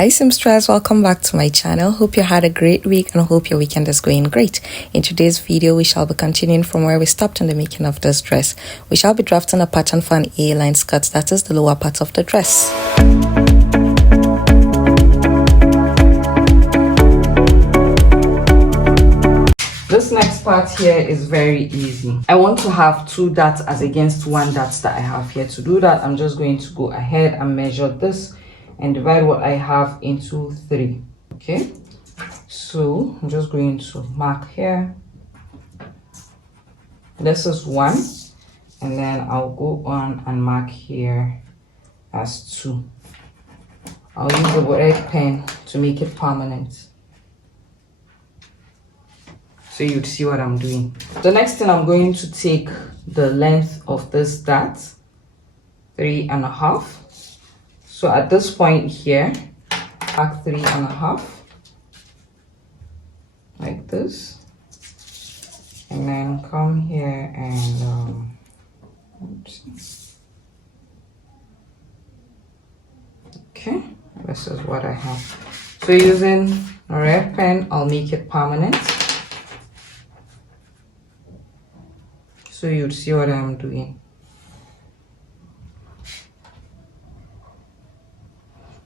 Hi seamstress, welcome back to my channel. Hope you had a great week and hope your weekend is going great. In today's video, we shall be continuing from where we stopped in the making of this dress. We shall be drafting a pattern for an A-line skirt, that is the lower part of the dress. This next part here is very easy. I want to have 2 darts as against 1 dart that I have here. To do that, I'm just going to go ahead and measure this and divide what I have into 3. Okay, so I'm just going to mark here. This is 1, and then I'll go on and mark here as 2. I'll use the red pen to make it permanent, so you'd see what I'm doing. The next thing, I'm going to take the length of this dart, 3.5. So at this point here, mark 3.5, like this, and then come here and okay, this is what I have. So using a red pen, I'll make it permanent, so you'd see what I'm doing.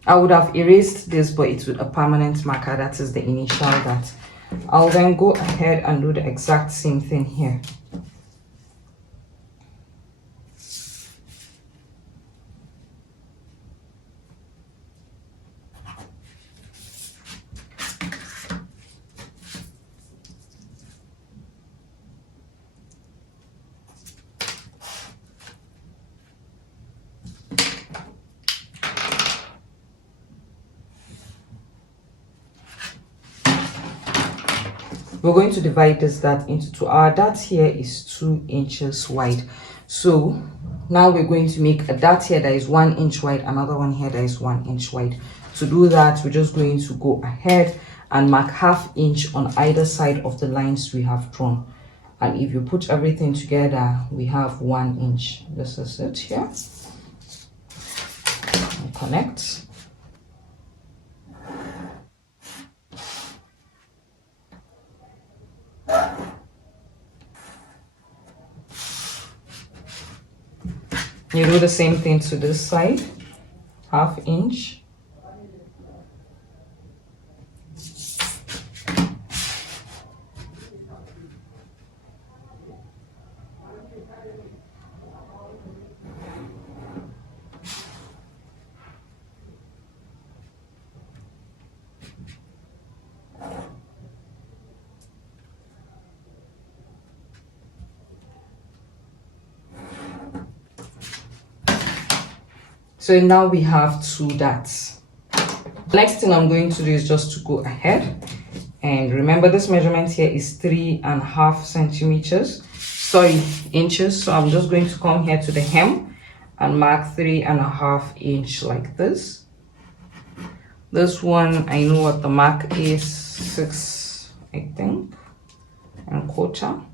I would have erased this, but it's with a permanent marker, that is the initial dart. I'll then go ahead and do the exact same thing here. We're going to divide this dart into 2. Our dart here is 2 inches wide. So now we're going to make a dart here that is 1 inch wide, another one here that is 1 inch wide. To do that, we're just going to go ahead and mark 1/2 inch on either side of the lines we have drawn. And if you put everything together, we have 1 inch. This is it here. And connect. You do the same thing to this side, 1/2 inch. So now we have 2 darts. Next thing I'm going to do is just to go ahead and remember this measurement here is 3.5 centimeters, sorry, inches. So I'm just going to come here to the hem and mark 3.5 inch like this. This one, I know what the mark is, 6, I think, and 1/4.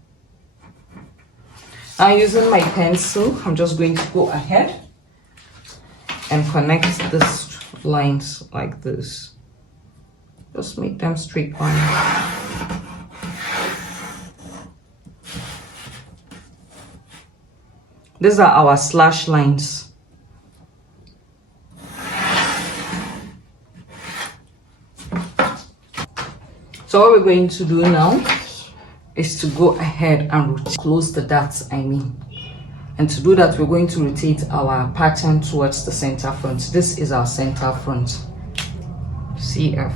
Now using my pencil, I'm just going to go ahead and connect these lines like this. Just make them straight lines. These are our slash lines. So what we're going to do now is to go ahead and close the darts, and to do that, we're going to rotate our pattern towards the center front. This is our center front, CF.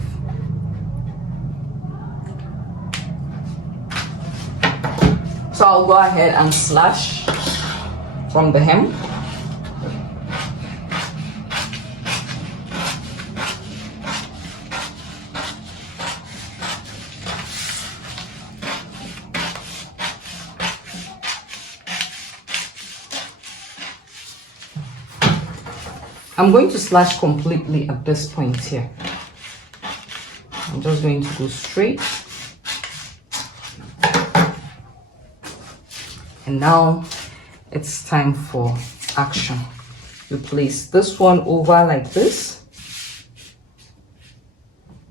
So I'll go ahead and slash from the hem. I'm going to slash completely at this point here. I'm just going to go straight. And now it's time for action. You place this one over like this,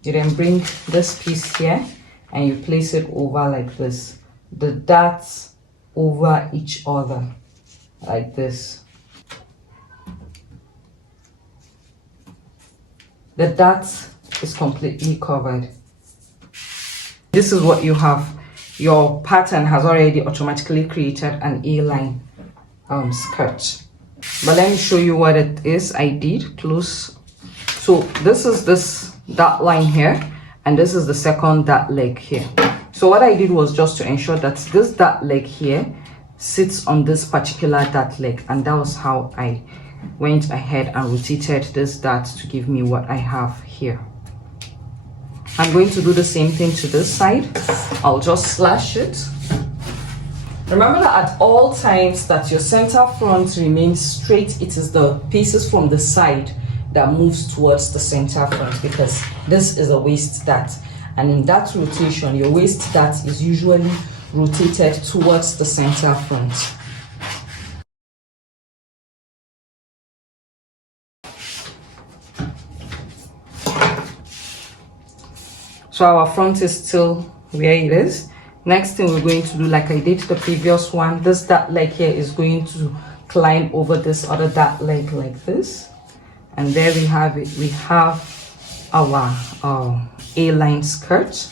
You then bring this piece here and you place it over like this. The darts over each other like this. The dart is completely covered. This is what you have. Your pattern has already automatically created an A-line skirt. But let me show you what it is I did close. So this is this dart line here, and this is the second dart leg here. So what I did was just to ensure that this dart leg here sits on this particular dart leg, and that was how I went ahead and rotated this dart to give me what I have here. I'm going to do the same thing to this side. I'll just slash it. Remember that at all times that your center front remains straight. It is the pieces from the side that moves towards the center front, because this is a waist dart, and in that rotation your waist dart is usually rotated towards the center front. So our front is still where it is. Next thing we're going to do, like I did the previous one, this dart leg here is going to climb over this other dart leg like this. And there we have it. We have our A-line skirt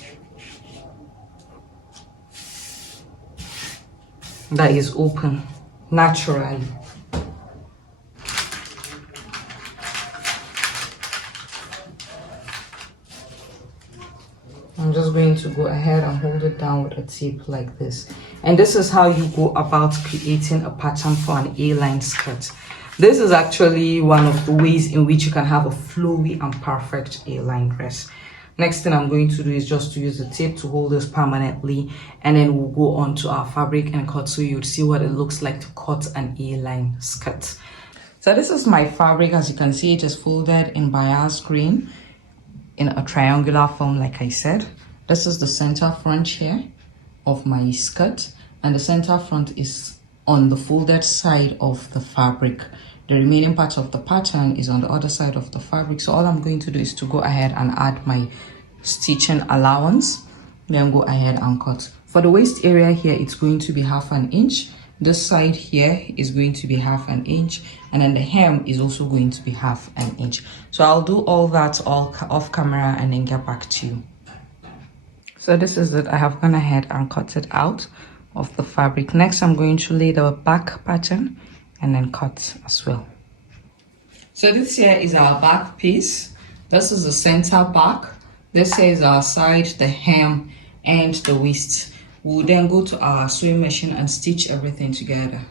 that is open naturally. I'm just going to go ahead and hold it down with a tape like this. And this is how you go about creating a pattern for an A-line skirt. This is actually one of the ways in which you can have a flowy and perfect A-line dress. Next thing I'm going to do is just to use the tape to hold this permanently, and then we'll go on to our fabric and cut, so you'd see what it looks like to cut an A-line skirt. So this is my fabric. As you can see, it is folded in bias green in a triangular form, like I said. This is the center front here of my skirt, and the center front is on the folded side of the fabric. The remaining part of the pattern is on the other side of the fabric. So all I'm going to do is to go ahead and add my stitching allowance, then go ahead and cut. For the waist area here, it's going to be 1/2 inch. This side here is going to be 1/2 inch, and then the hem is also going to be 1/2 inch. So I'll do all that all off camera and then get back to you. So this is it. I have gone ahead and cut it out of the fabric. Next, I'm going to lay the back pattern and then cut as well. So this here is our back piece. This is the center back. This here is our side, the hem, and the waist. We'll then go to our sewing machine and stitch everything together.